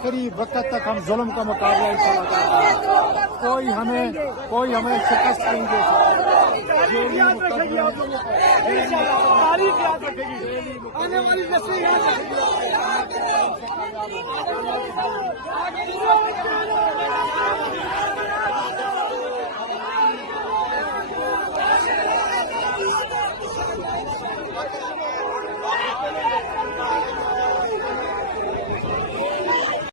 आखिरी वक्त तक हम जुल्म का मुकाबला इंशाअल्लाह करेंगे। कोई हमें शिकस्त नहीं दे सकता। आने वाली नस्लें याद रखेगी।